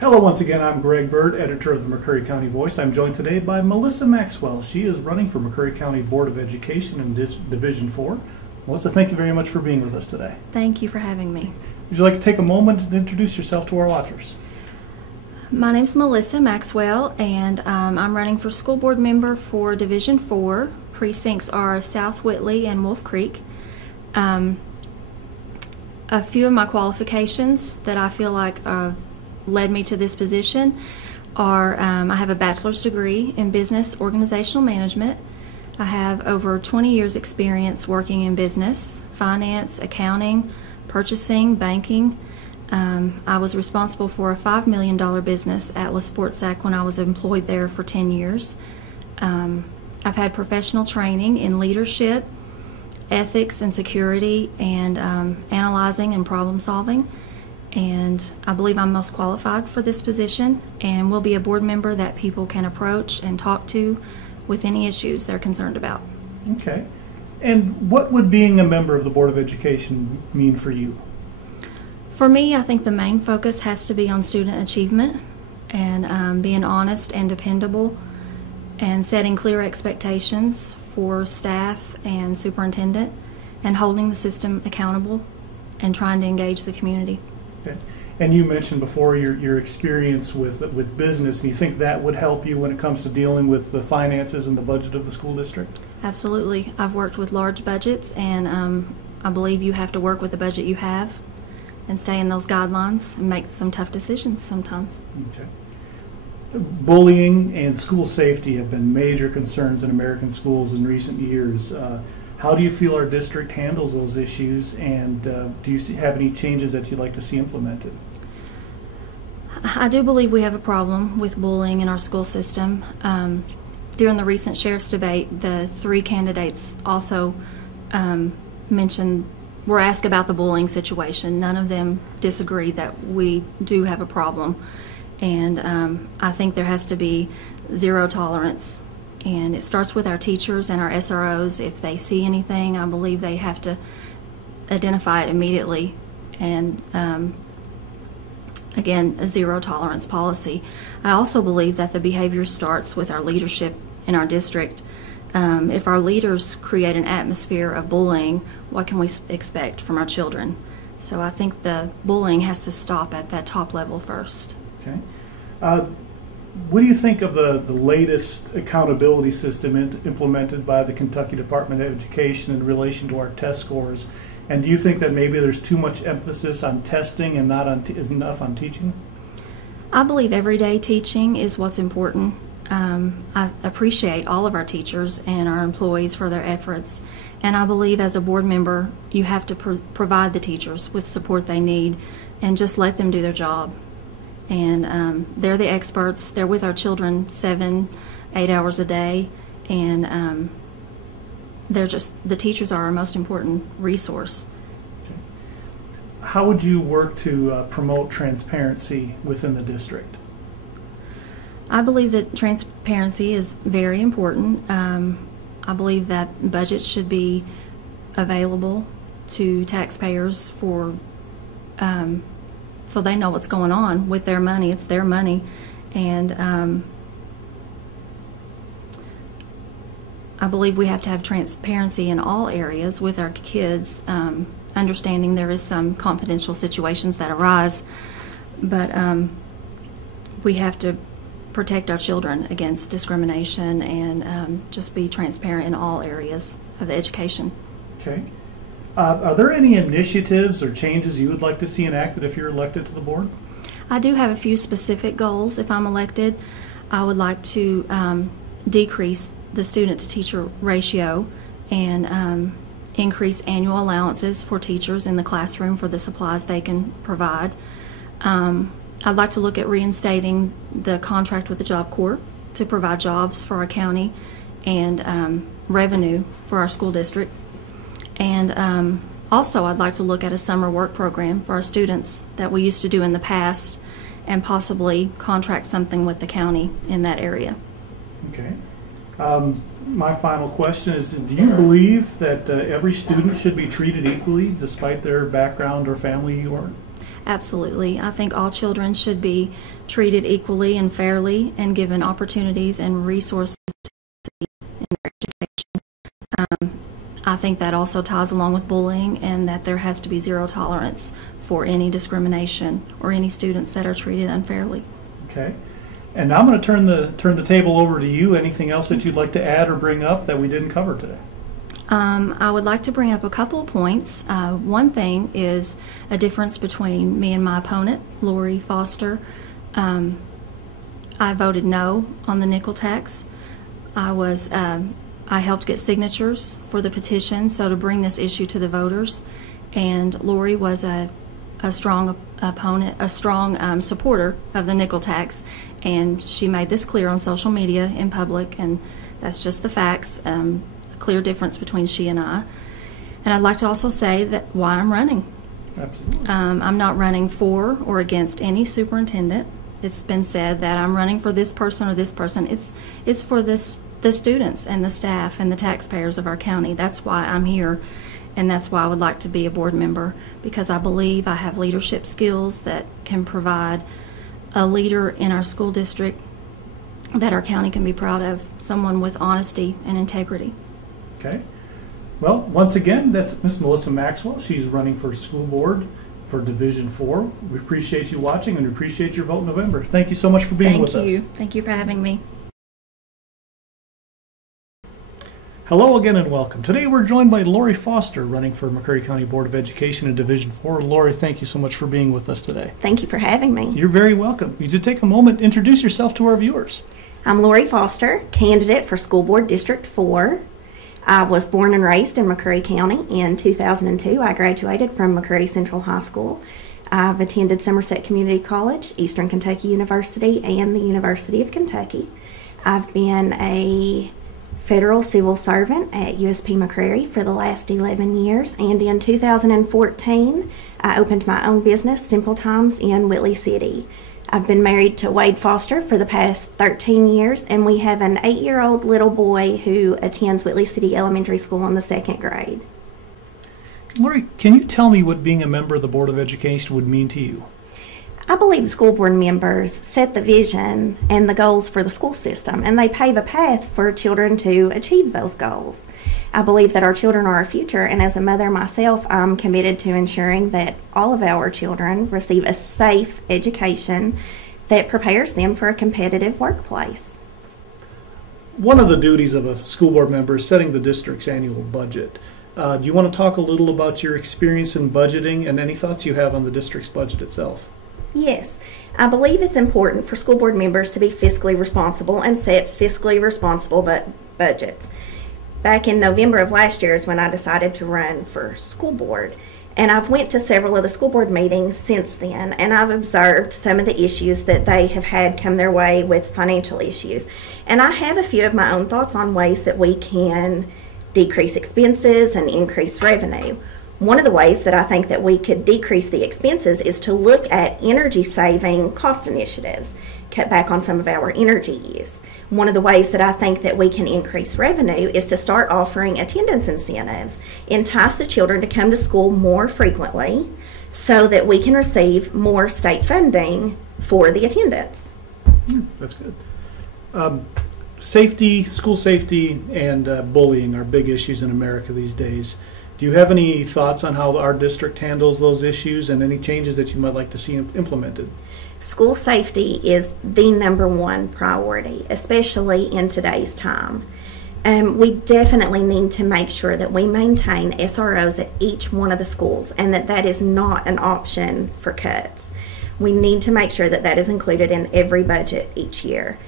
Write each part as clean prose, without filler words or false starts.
Hello once again, I'm Greg Bird, editor of the McCreary County Voice. I'm joined today by Melissa Maxwell. She is running for McCreary County Board of Education in Division 4. Melissa, thank you very much for being with us today. Thank you for having me. Would you like to take a moment and introduce yourself to our watchers? My name's Melissa Maxwell, and I'm running for school board member for Division 4. Precincts are South Whitley and Wolf Creek. A few of my qualifications that I feel like led me to this position are I have a bachelor's degree in business organizational management. I have over 20 years experience working in business, finance, accounting, purchasing, banking. I was responsible for a $5 million business, Atlas Sports Sac, when I was employed there for 10 years. I've had professional training in leadership, ethics and security, and analyzing and problem solving. And I believe I'm most qualified for this position and will be a board member that people can approach and talk to with any issues they're concerned about. Okay. And what would being a member of the Board of Education mean for you? For me, I think the main focus has to be on student achievement and being honest and dependable and setting clear expectations for staff and superintendent and holding the system accountable and trying to engage the community. Okay. And you mentioned before your experience with business, and you think that would help you when it comes to dealing with the finances and the budget of the school district? Absolutely. I've worked with large budgets, and I believe you have to work with the budget you have and stay in those guidelines and make some tough decisions sometimes. Okay. Bullying and school safety have been major concerns in American schools in recent years. How do you feel our district handles those issues, and do you have any changes that you'd like to see implemented? I do believe we have a problem with bullying in our school system. During the recent sheriff's debate, the three candidates also were asked about the bullying situation. None of them disagreed that we do have a problem, and I think there has to be zero tolerance. And it starts with our teachers and our SROs. If they see anything, I believe they have to identify it immediately. And again, a zero tolerance policy. I also believe that the behavior starts with our leadership in our district. If our leaders create an atmosphere of bullying, what can we expect from our children? So I think the bullying has to stop at that top level first. Okay. What do you think of the latest accountability system implemented by the Kentucky Department of Education in relation to our test scores? And do you think that maybe there's too much emphasis on testing and not enough on teaching? I believe everyday teaching is what's important. I appreciate all of our teachers and our employees for their efforts. And I believe as a board member, you have to provide the teachers with support they need and just let them do their job. And they're the experts. They're with our children 7-8 hours a day, and the teachers are our most important resource. Okay. How would you work to promote transparency within the district? I believe that transparency is very important. I believe that budgets should be available to taxpayers for so they know what's going on with their money. It's their money. And I believe we have to have transparency in all areas with our kids, understanding there is some confidential situations that arise, but we have to protect our children against discrimination and just be transparent in all areas of education. Okay. Are there any initiatives or changes you would like to see enacted if you're elected to the board? I do have a few specific goals. If I'm elected, I would like to decrease the student-to-teacher ratio and increase annual allowances for teachers in the classroom for the supplies they can provide. I'd like to look at reinstating the contract with the Job Corps to provide jobs for our county and revenue for our school district. And also I'd like to look at a summer work program for our students that we used to do in the past and possibly contract something with the county in that area. Okay. My final question is, do you believe that every student should be treated equally despite their background or family origin? Absolutely. I think all children should be treated equally and fairly and given opportunities and resources to succeed in their education. I think that also ties along with bullying, and that there has to be zero tolerance for any discrimination or any students that are treated unfairly. Okay. And now I'm going to turn the table over to you. Anything else that you'd like to add or bring up that we didn't cover today? I would like to bring up a couple of points. One thing is a difference between me and my opponent, Lori Foster. I voted no on the nickel tax. I helped get signatures for the petition, so to bring this issue to the voters. And Lori was a strong opponent, a strong supporter of the nickel tax, and she made this clear on social media in public, and that's just the facts. Clear difference between she and I. And I'd like to also say that why I'm running. Absolutely. I'm not running for or against any superintendent. It's been said that I'm running for this person or this person. It's for the students and the staff and the taxpayers of our county. That's why I'm here, and that's why I would like to be a board member, because I believe I have leadership skills that can provide a leader in our school district that our county can be proud of, someone with honesty and integrity. Okay. Well, once again, that's Miss Melissa Maxwell. She's running for school board for Division 4. We appreciate you watching and we appreciate your vote in November. Thank you so much for being with us. Thank you. Thank you for having me. Hello again and welcome. Today we're joined by Lori Foster, running for McCreary County Board of Education in Division 4. Lori, thank you so much for being with us today. Thank you for having me. You're very welcome. You should take a moment, introduce yourself to our viewers. I'm Lori Foster, candidate for School Board District 4. I was born and raised in McCreary County. In 2002, I graduated from McCreary Central High School. I've attended Somerset Community College, Eastern Kentucky University, and the University of Kentucky. I've been a federal civil servant at USP McCreary for the last 11 years, and in 2014, I opened my own business, Simple Times, in Whitley City. I've been married to Wade Foster for the past 13 years, and we have an 8-year-old little boy who attends Whitley City Elementary School in the 2nd grade. Lori, can you tell me what being a member of the Board of Education would mean to you? I believe school board members set the vision and the goals for the school system, and they pave a path for children to achieve those goals. I believe that our children are our future, and as a mother myself, I'm committed to ensuring that all of our children receive a safe education that prepares them for a competitive workplace. One of the duties of a school board member is setting the district's annual budget. Do you want to talk a little about your experience in budgeting and any thoughts you have on the district's budget itself? Yes, I believe it's important for school board members to be fiscally responsible and set fiscally responsible budgets. Back in November of last year is when I decided to run for school board, and I've went to several of the school board meetings since then, and I've observed some of the issues that they have had come their way with financial issues. And I have a few of my own thoughts on ways that we can decrease expenses and increase revenue. One of the ways that I think that we could decrease the expenses is to look at energy saving cost initiatives, cut back on some of our energy use. One of the ways that I think that we can increase revenue is to start offering attendance incentives, entice the children to come to school more frequently so that we can receive more state funding for the attendance. That's good. Safety, school safety, and bullying are big issues in America these days. Do you have any thoughts on how our district handles those issues and any changes that you might like to see implemented? School safety is the #1 priority, especially in today's time. We definitely need to make sure that we maintain SROs at each one of the schools and that is not an option for cuts. We need to make sure that that is included in every budget each year.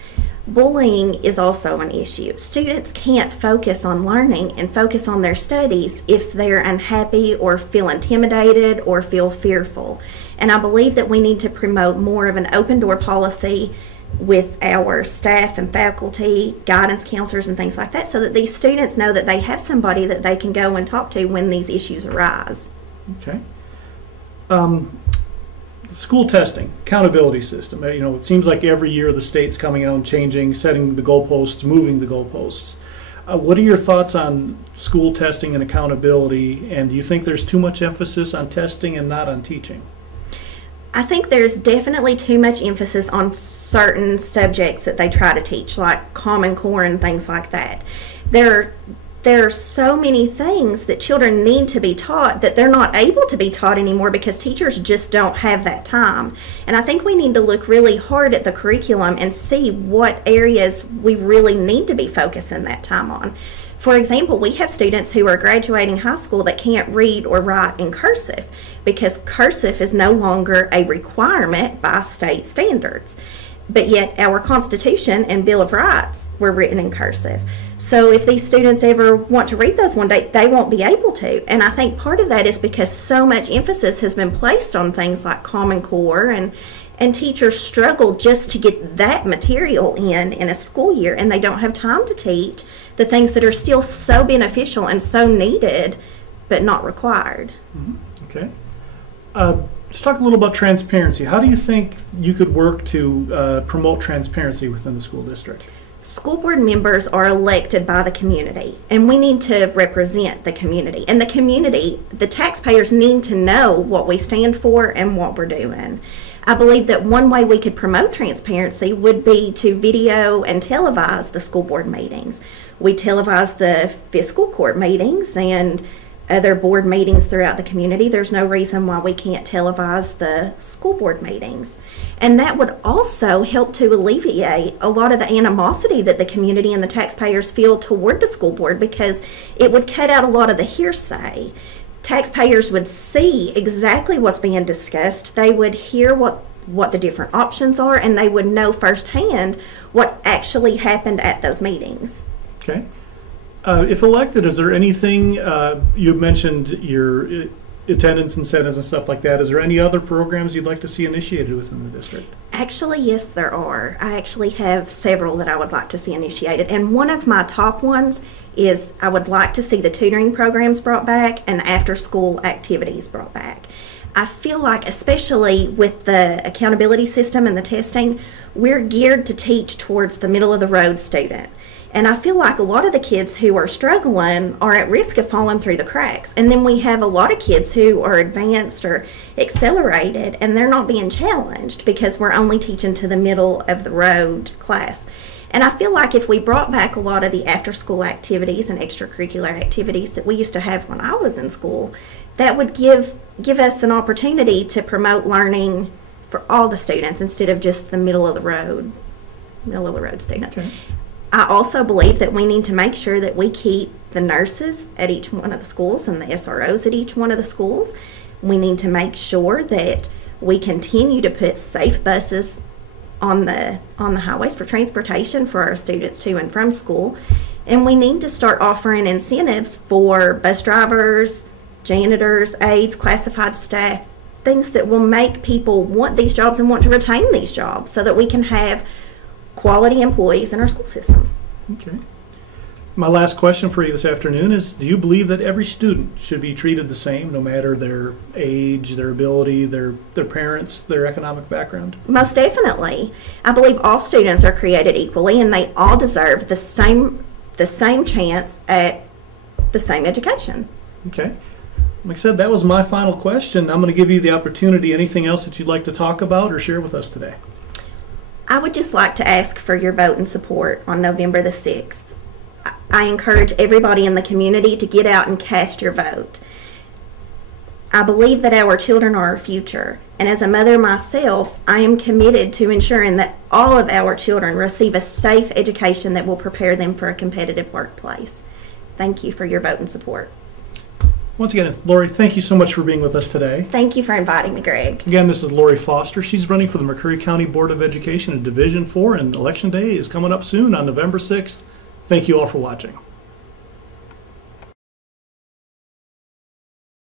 Bullying is also an issue. Students can't focus on learning and focus on their studies if they're unhappy or feel intimidated or feel fearful. And I believe that we need to promote more of an open door policy with our staff and faculty, guidance counselors and things like that, so that these students know that they have somebody that they can go and talk to when these issues arise. Okay. School testing, accountability system. You know, it seems like every year the state's coming out and changing, setting the goalposts, moving the goalposts. What are your thoughts on school testing and accountability, and do you think there's too much emphasis on testing and not on teaching? I think there's definitely too much emphasis on certain subjects that they try to teach, like Common Core and things like that. There are so many things that children need to be taught that they're not able to be taught anymore because teachers just don't have that time. And I think we need to look really hard at the curriculum and see what areas we really need to be focusing that time on. For example, we have students who are graduating high school that can't read or write in cursive because cursive is no longer a requirement by state standards. But yet our Constitution and Bill of Rights were written in cursive. So if these students ever want to read those one day, they won't be able to. And I think part of that is because so much emphasis has been placed on things like Common Core, and teachers struggle just to get that material in a school year, and they don't have time to teach the things that are still so beneficial and so needed but not required. Mm-hmm. Okay. Let's talk a little about transparency. How do you think you could work to promote transparency within the school district? School board members are elected by the community, and we need to represent the community. And the community, the taxpayers, need to know what we stand for and what we're doing. I believe that one way we could promote transparency would be to video and televise the school board meetings. We televise the fiscal court meetings and other board meetings throughout the community. There's no reason why we can't televise the school board meetings. And that would also help to alleviate a lot of the animosity that the community and the taxpayers feel toward the school board, because it would cut out a lot of the hearsay. Taxpayers would see exactly what's being discussed. They would hear what the different options are, and they would know firsthand what actually happened at those meetings. Okay. If elected, is there anything, you mentioned your attendance incentives and stuff like that, is there any other programs you'd like to see initiated within the district? Actually, yes, there are. I actually have several that I would like to see initiated, and one of my top ones is I would like to see the tutoring programs brought back and after-school activities brought back. I feel like, especially with the accountability system and the testing, we're geared to teach towards the middle-of-the-road student. And I feel like a lot of the kids who are struggling are at risk of falling through the cracks. And then we have a lot of kids who are advanced or accelerated, and they're not being challenged because we're only teaching to the middle-of-the-road class. And I feel like if we brought back a lot of the after-school activities and extracurricular activities that we used to have when I was in school, that would give us an opportunity to promote learning for all the students instead of just the middle-of-the-road students. Okay. I also believe that we need to make sure that we keep the nurses at each one of the schools and the SROs at each one of the schools. We need to make sure that we continue to put safe buses on the highways for transportation for our students to and from school. And we need to start offering incentives for bus drivers, janitors, aides, classified staff, things that will make people want these jobs and want to retain these jobs so that we can have quality employees in our school systems. Okay. My last question for you this afternoon is, do you believe that every student should be treated the same, no matter their age, their ability, their parents, their economic background? Most definitely. I believe all students are created equally, and they all deserve the same chance at the same education. Okay. Like I said, that was my final question. I'm going to give you the opportunity. Anything else that you'd like to talk about or share with us today? I would just like to ask for your vote and support on November the 6th. I encourage everybody in the community to get out and cast your vote. I believe that our children are our future, and as a mother myself, I am committed to ensuring that all of our children receive a safe education that will prepare them for a competitive workplace. Thank you for your vote and support. Once again, Lori, thank you so much for being with us today. Thank you for inviting me, Greg. Again, this is Lori Foster. She's running for the McCreary County Board of Education in Division 4, and Election Day is coming up soon on November 6th. Thank you all for watching.